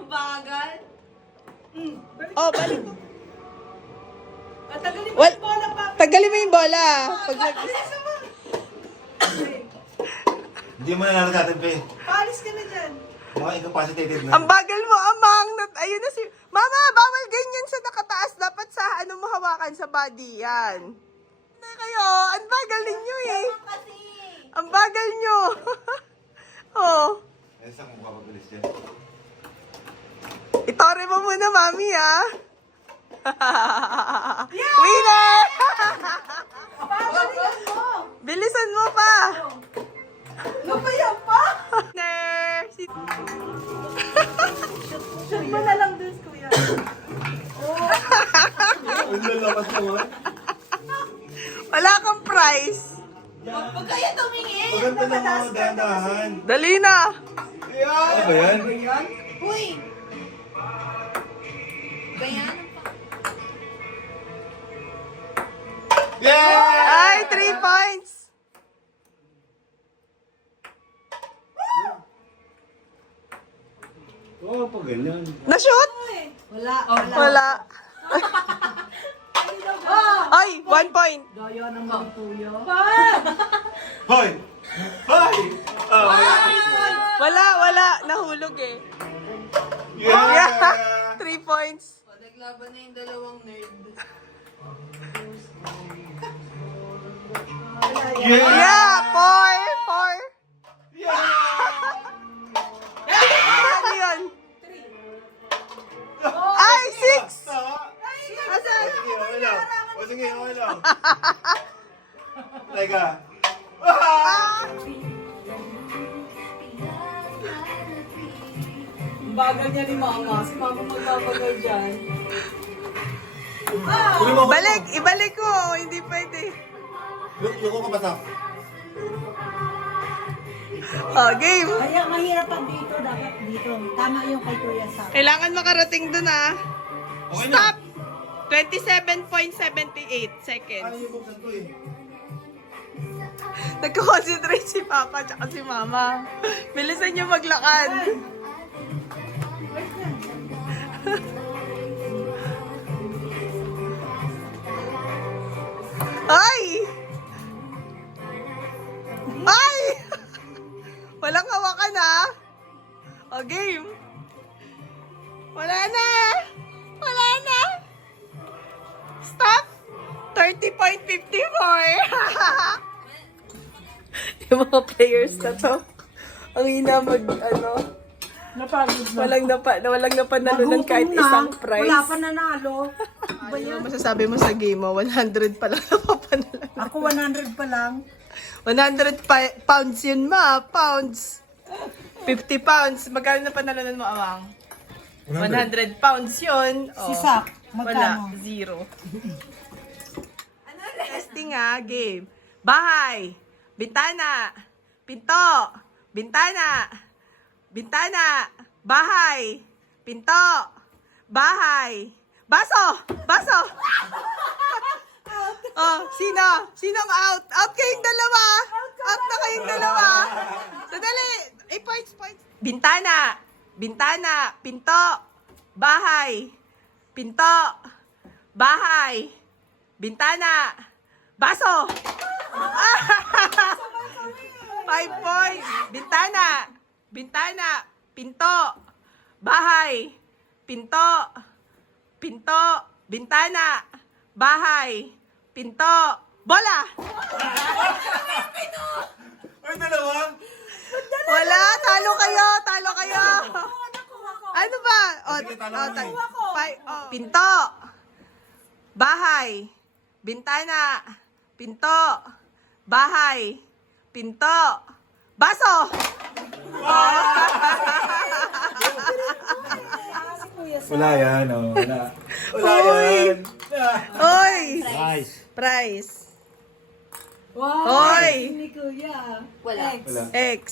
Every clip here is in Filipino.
Bagal. Oh, balik ko. Tagalin mo Well, yung bola pa. tagalin mo yung bola. Pag Bilisan mo. Hindi mo nanalo sa atin, Pe. Paalis ka na dyan. Mga incapacitated na. ang bagal mo, amang. Ayun na si... Mama, bawal ganyan sa nakataas. Dapat sa ano mo hawakan sa body. Yan. Na kayo, ang bagal ninyo eh. Kasi. Ang bagal nyo. oh. Eh, saan mo kapabilis dyan? Itore mo muna, mami, ah. Winner! Pagalingan mo. Bilisan mo pa. Lumayan pa. Winner! Shoot mo na lang dun, kuya. Ang lalakas naman. Wala kang prize. Huwag kaya tumingin. Maganda na mga dahan-dahan. Dali na. Ano ba yan? Uy. Ganyan. Yeah! Ay, 3 points. Oo, pag ganyan. Na-shoot? Wala. Wala. Oh. Ay, 1 point. Gaya naman ni kuya. Hoy! Hoy! Oh, Wala. Nahulog eh. yeah! 3 points. Naglaban na yung dalawang nerd. Yeah, 4. Ano yun? Ay, 6. Asan? Sige, okay lang. O sige, okay lang. Teka. Bagal niya ni mama. Si mama magbabagal dyan. Balik, ibalik ko. Hindi pwede. Yuko ka basta. Oh, game. Kaya mahirap pag dito, dapat dito. Tama yung kay Kuya Sam. Kailangan makarating dun ah. Okay na. Stop! 27.78 Ano seconds. yung buksan ko eh? Nagko-concentrate si Papa at si Mama. Bilisan niyo maglakad. Ay! Ay! Walang hawakan ha. O, game. Wala na. Wala na. Stop. 30.54. Yung mga players na to. Ang ina Napagod na. walang napanalunan kahit isang prize. Wala pa nanalo. Ba Ano yan? masasabi mo sa game mo? 100 pa lang napapanalan. Ako 100 pa lang. 100 pounds yun ma. Pounds. 50 pounds. Magkano na panalanan mo, Amang? 100 pounds yun. Si Oh. Sak, Wala. magkano? 0. Testing nga, game. Bahay. Bintana. Pinto. Bintana. Bintana. Bahay. Pinto. Bahay. Baso. Baso. Oh, sino? Sinong out? Out kayong dalawa. Out na kayong dalawa. Sadali. Points. Bintana. Bintana. Pinto. Bahay. Pinto. Bahay. Bintana. Baso. 5 points. Bintana. Bintana. Pinto. Bahay. Pinto. Pinto. Bintana. Bahay. Pinto. Bola! Ay, dalawa? Wala. Talo kayo. Talo kayo. Ano ba? Sige, talo mo eh. Pinto. Bahay. Bintana. Pinto. Bahay. Pinto. Baso! Wala yan, oh. Wala. Wala yan. Oy! Nice. Prize. Wow! Oy! Ni Kuya. Wala. Wala. X.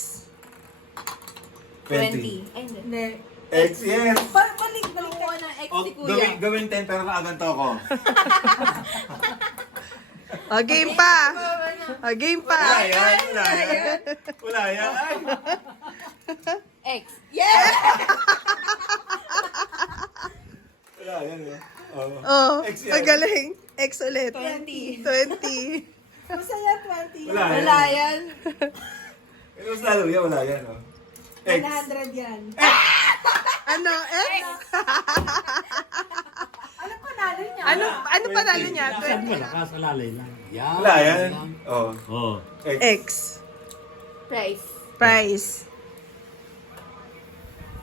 20. Ay, hindi. Hindi. X, yes. Balik. Nakuha ng ex O, si kuya. gawin 10 pero kaaganto ko. O, game pa. O, game pa. Wala yan. Wala yan. Wala yan. Ay. Ex. Yes! Oh, X yan. magaling. X ulit. 20. 20. Masaya 20. Wala yan. Wala yan. Mas lalo yan, wala yan. Oh. X. 100 yan. Ano? X? Ano panalo niya? Ano panalo niya? Sabi mo, lakas, alalay lang. Yan. Wala yan. Oh. Oo. X. X. Price. Price.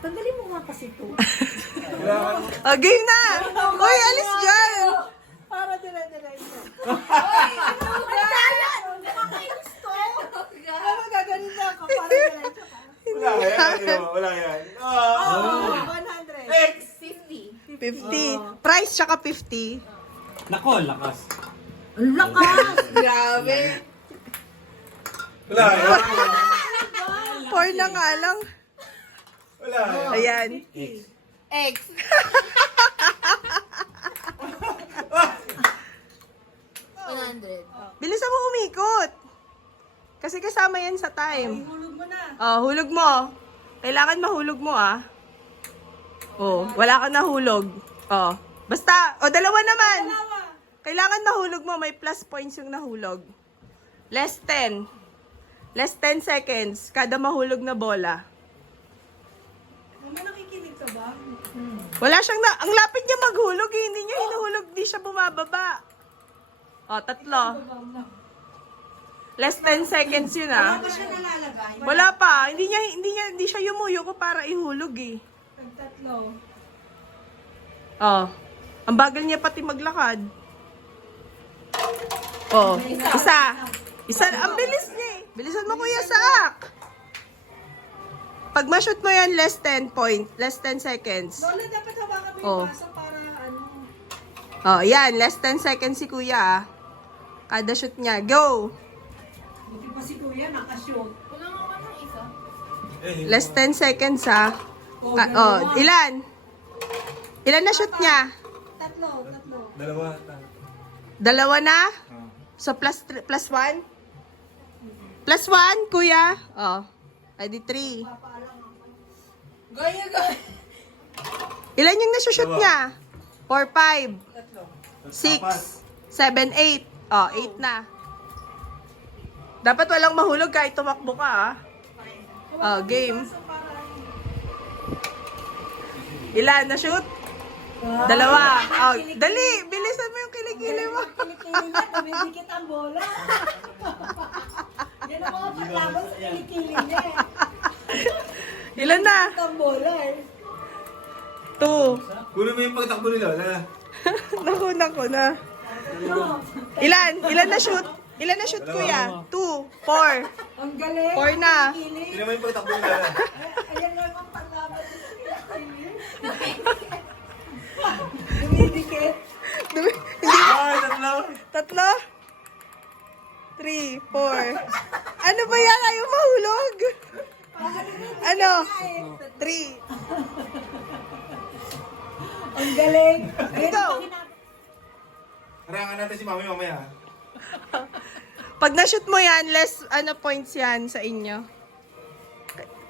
Tanggalin mo nga kasi ito. Kailangan mo. Oh, game na! Uy, alis dyan! Para dire-diretso. Ay, Ano gaganin na ako? Para diretso ka. Wala yan. Wala yan. Oh, 100. X. 50. 50. Price tsaka 50. Nako, lakas. Ang lakas! Grabe. Wala yan. 4 na nga lang. Wala yan. Ayan. X. X. Bilisan mo umikot. Kasi kasama yan sa time. Hulog mo na. Oh, hulog mo. Kailangan mahulog mo, ah. Oh, wala ka nahulog. Oh. Basta, dalawa naman. Kailangan mahulog mo. May plus points yung nahulog. Less 10. Less 10 seconds. Kada mahulog na bola. Ano nakikinig ka ba? Wala siyang ang lapit niya maghulog, eh. Hindi niya hinuhulog, di siya bumababa. Oh, 3. Less 10 seconds yun, ah. Ano siya nalalagay? Wala pa. Hindi siya yumuyuko para ihulog, eh. Tatlo. Oh. Ang bagal niya pati maglakad. Oh, isa. Isa, ang bilis niya, eh. Bilisan mo, Kuya Sak. Pag ma-shoot mo yan, less 10 seconds. Lola, dapat hawakan mo Oh. yung baso para ano. Oh, yan. Less 10 seconds si Kuya, ah. Kada shoot niya. Go! Buti pa si Kuya nakashoot. Wala nga ba ng isa? Less 10 seconds, ha. Ilan? Ilan na shoot niya? Tatlo. Dalawa. Dalawa na? Oh. So, plus 1? Plus 1, Kuya? Oh. Ay, di 3. Gaya, gaya. Ilan yung nasushoot Dalawa. niya? 4, 5, Tatlo. 6, 7, 8. Oh, 8 na. Dapat walang mahulog kahit tumakbo ka, ah. Oh, game. Ilan na shoot? Dalawa. Oh, dali, bilisan mo yung kilikili mo. Kilikili niya, tumidikit ang bola. Yan ang mga paglaban sa kilikili niya eh. Ilan na? Ang bola eh. 2. Kunin mo yung pagtakbo ni Lola. Nakuna ko na. Ilan na shoot? Ilan na shoot, Kuya? 2, 4. Ang galing. 4 na. Kilikili. Kunin mo yung pagtakbo ni Lola. Ayan lang ang paglaban sa kilikili. Dumidikit. Tatlo? 3, 4. Ano ba yan? Ayaw mahulog. Ano? 3. Ang galing. Ito. Harangan natin si Mami mamaya. Pag na-shoot mo yan, less points yan sa inyo.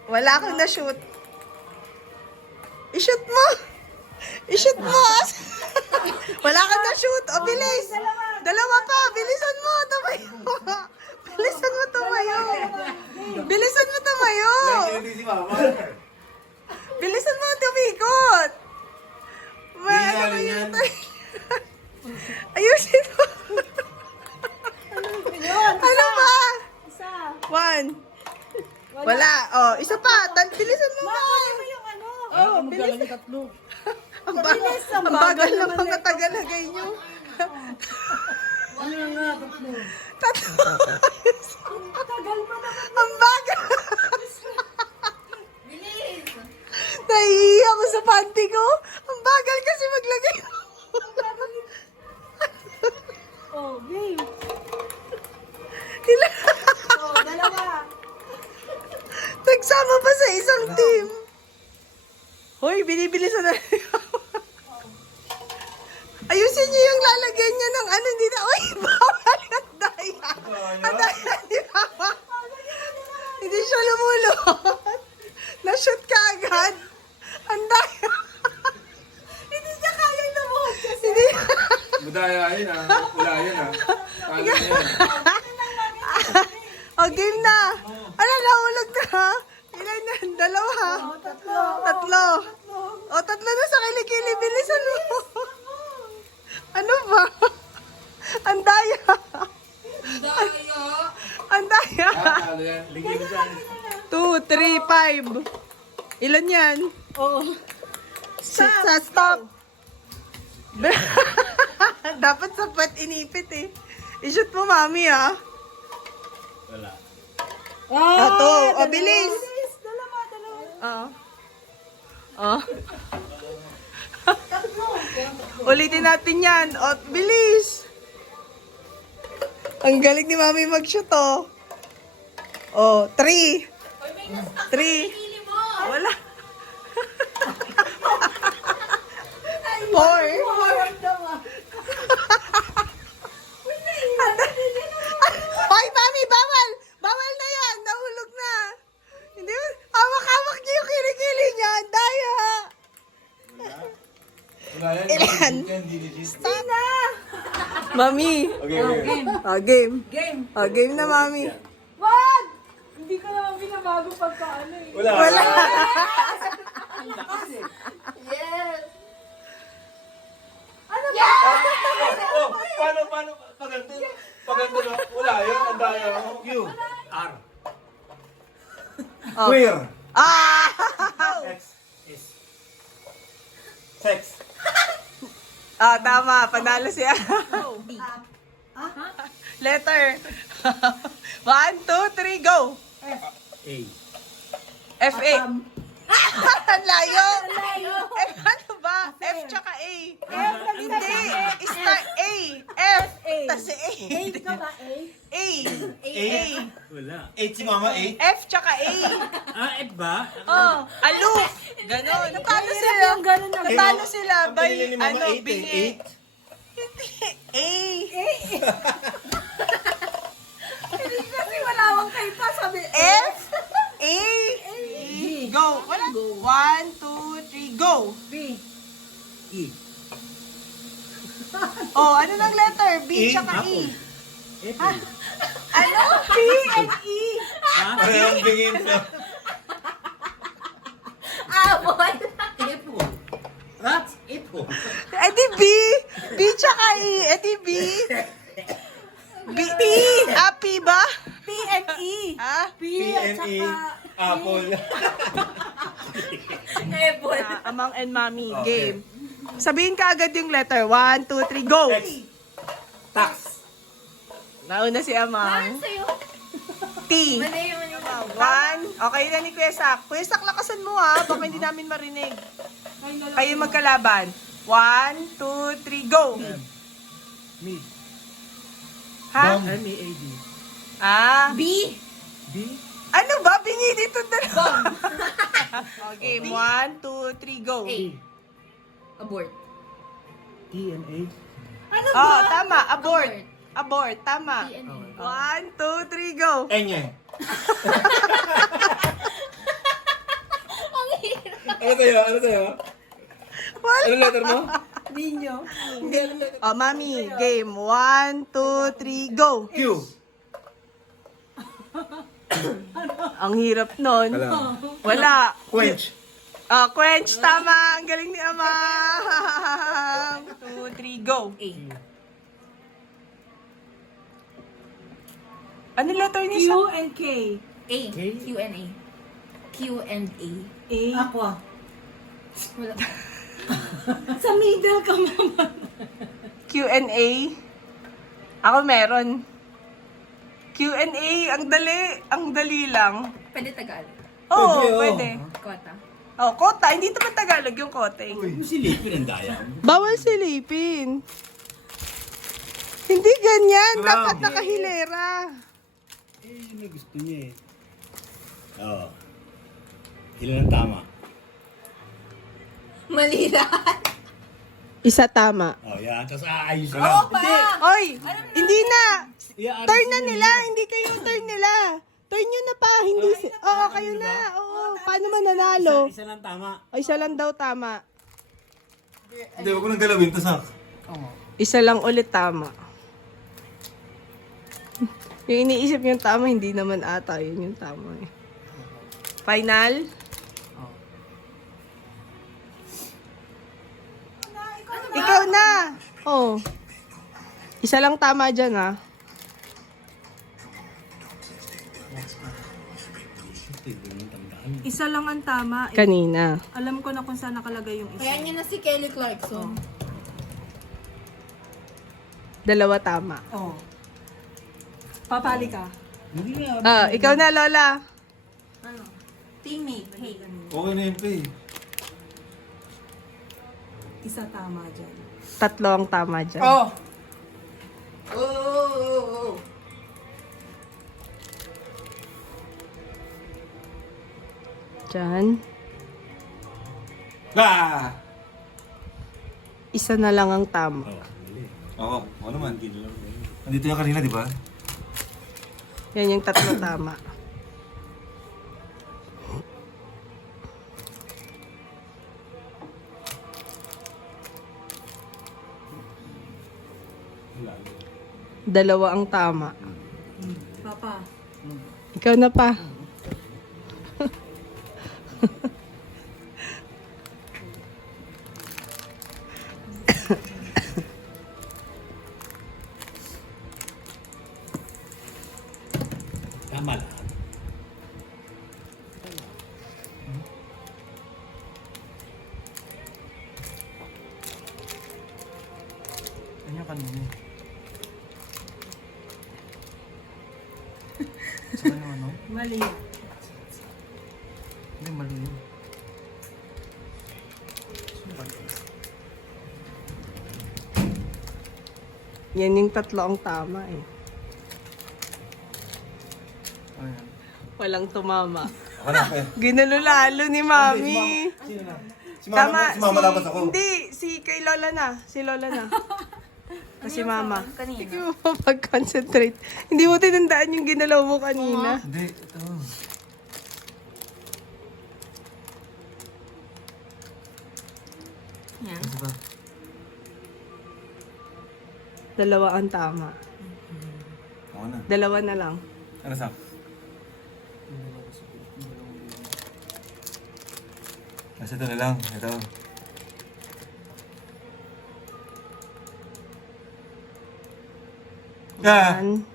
Wala kang na-shoot. I-shoot mo. I-shoot mo. Wala kang na-shoot. O, bilis. Dalawa pa. Bilisan mo. Tumayo. Bilisan mo tumayo. Bilisan mo tumayo. Hindi si Mama. Bilisan mo tumikot. Hindi Ano ba yan. yun? Ayusin mo. Ano ba? Isa. 1. Wala. Oh, isa pa. Bilisan mo ba? Ano yung ano? Oh, bilis. Tatlo. Ang bagal na mga tagalagay nyo. Ano nga, tatlo. Tatlo. Tagal mo naman. Ang bagal. Bilis. Naiiyak ako sa panty ko. Ang bagal kasi maglagay. Oh, game. Ilan? Oh, dalawa. Nagsama pa sa isang team. Hoy, binibilisan na. Ayusin niyo yung lalagyan niya ng ano dito. Uy, bawal ang daya. Ang daya ni Mama. Hindi siya lumulot. Na-shoot ka agad. Ang daya. Hindi niya kaya lumuhod kasi. Hindi. Madaya yun ah. Wala yan ah. Kala yan. O, game na. Ano, nahulog na. Ilan yan? Dalawa. Tatlo. O, tatlo na sa kilikili. Bilisan mo. Ano ba? Ang daya. Daya. Ang daya. Kala yan. 2, 3, 5. Ilan yan? Oo. Stop. Dapat sapat inipit eh. I-shoot mo, mami, ah. Wala. Ato. O, bilis. Dalawa. Oo. Ulitin natin yan. O, bilis. Ang galing ni mami mag-shoot, oh. O, 3. 3. Pili mo. Wala. 4. Hoy, mami, bawal! Bawal na yan! Nahulog na! Hindi, hawak-hawak niyo yung kilikili niya! Ang daya! Wala yan. Ilan? Hindi legit. Sana! Mami! Okay, okay. Game! Game na, mami! Wag! Hindi ko naman binabago pagkaano eh. Wala. Wala! Yes. Ano ba? Oh, paano? Paganto na. Wala yan. Ang daya. Q. R. Oh. Queer. Ah! X. S. Sex. Ah, tama. Panalo siya. Letter. 1, 2, 3, go! A. F-A. Ang layo! Layo. F ano ba? F tsaka A. Hindi. Start A. F. A. Tas A. A ka ba? A? A. A. Wala. 8 si Mama, 8. F tsaka A. F ba? Oh, aloof. Ganon. Natalo sila. Yung ganun na. Natalo sila Ang by, pinili ni Mama, ano, 8 bingi. eh. Hindi. A. Kasi wala akong kayo pa sabi. F. A. Go. Wala. 1, 2, 3, go. B. E. Oh, ano ng letter? B E, tsaka E. F. Ano? B and E. Ha? Parang bingin na. Abol. Epo. That's Epo. Eh di B. B tsaka E. Eh di B. B. P. Ah, P ba? P and E. Ah? P P&E. at saka... Apple. Ebol. Amang and Mommy Okay. game. Sabihin ka agad yung letter. 1, 2, 3, go! X. Tax. Nauna si Amang. Sa'yo. T. Mali yung 1. Okay na ni Kuya Sak. Kuya Sak, lakasan mo ha. Baka hindi namin marinig. Kayo magkalaban. 1, 2, 3, go! Me. Ha? M-E-A-D. Ah? B. B. Ano ba? Bingi dito dalawa. Okay, 1, 2, 3, go. A. Abort. T-N-A. Ano ba? Oh, tama. Abort. Abort. Tama. T and A. 1, 2, 3, go. Enye. Ang hirap. Ano tayo? Wala. Ano letter mo? Ninyo. Oh, Mami, game. 1, 2, 3, go. Q. Ang hirap nun. Wala. Wala. Quench. Oh, quench. Tama. Ang galing ni Amang. 2, 3, go. A. Ano letter ni Q Sak? and K. A. K? Q and A. Q and A. A. Aqua. Wala. Sa middle ka naman. Q&A. Ako meron. Q&A. Ang dali. Ang dali lang. Pwede Tagalog. Oo, Pwede, oo. pwede. Kota. Oh, kota. Hindi naman Tagalog yung kote. Silipin ang daya. Bawal silipin. Hindi ganyan. Wow. Dapat nakahilera. Yun ang gusto niya eh. Oo. Ilan ang tama? Mali lahat. Isa tama. Oh, yan. Tapos aayos Wala. lang. Hindi. Oy, hindi na. I-aayos Turn na mo nila. yan. Hindi kayo turn nila. Turn nyo na pa. Hindi. Oo, kayo na. Oo. Paano mananalo? Isa lang tama. O, isa lang daw tama. Hindi, huwag ko nang galawin to, Sak. Isa lang ulit tama. Yung iniisip yung tama, hindi naman ata. Yun yung tama eh. Final? Ikaw na! Oh. Isa lang tama dyan ah. Isa lang ang tama. Kanina. Alam ko na kung saan nakalagay yung isa. Kaya niya na si Kelly Clarkson. Dalawa tama. Oh. Papali ka. Hindi nga. Ah, ikaw na, Lola. Ano? Teammate. Hey. Okay na yun, Pe. Isa tama dyan. Tatlo ang tama dyan. Oh! Oh! Dyan. Ah! Isa na lang ang tama. Oh, mali. Oo, oo naman. Hindi lang. Nandito yung kanina, di ba? Yan yung tatlo tama. Dalawa ang tama. Papa. Ikaw na pa. Tama lahat. Kanya kanina. Saan yung ano? Mali. Hindi, mali yun. Yan yung tatlo ang tama eh. Ayan. Walang tumama. Ako na, Pe. Ginalo lalo ni Mami. Sino na? Si Mama tapos ako. Hindi, si kay Lola na. Si Lola na. Kasi Mama. Kanina. Hindi mo mapag-concentrate. Hindi mo tinandaan yung ginalaw mo kanina. Hindi, ito. Yan. Ito ba? Dalawa ang tama. Ako na. Dalawa na lang. Ano sa? Kasi ito na lang. Ito. Ah! Yan.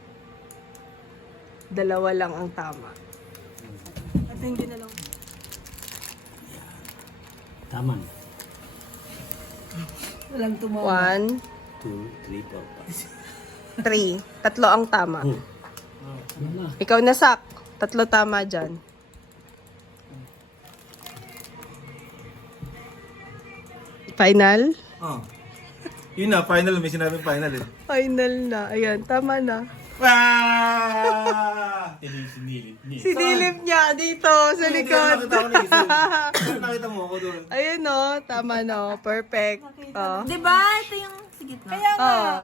Dalawa lang ang tama. At hindi na lang. Tama na. Walang tumawa. 1, 2, 3, 4, 5. 3. Tatlo ang tama. Oh. Ano na? Ikaw na, Sak. Tatlo tama dyan. Final? Oh. Yun na, final. May sinabing final eh. Final na. Ayan, tama na. Ah! Sinilip niya. Sinilip niya dito sa likod. Nakita ko na isa. Nakita mo ako doon. Ayun o, tama na. Perfect. Oh. Diba? Ito yung... Sige na. Kaya nga. Oh.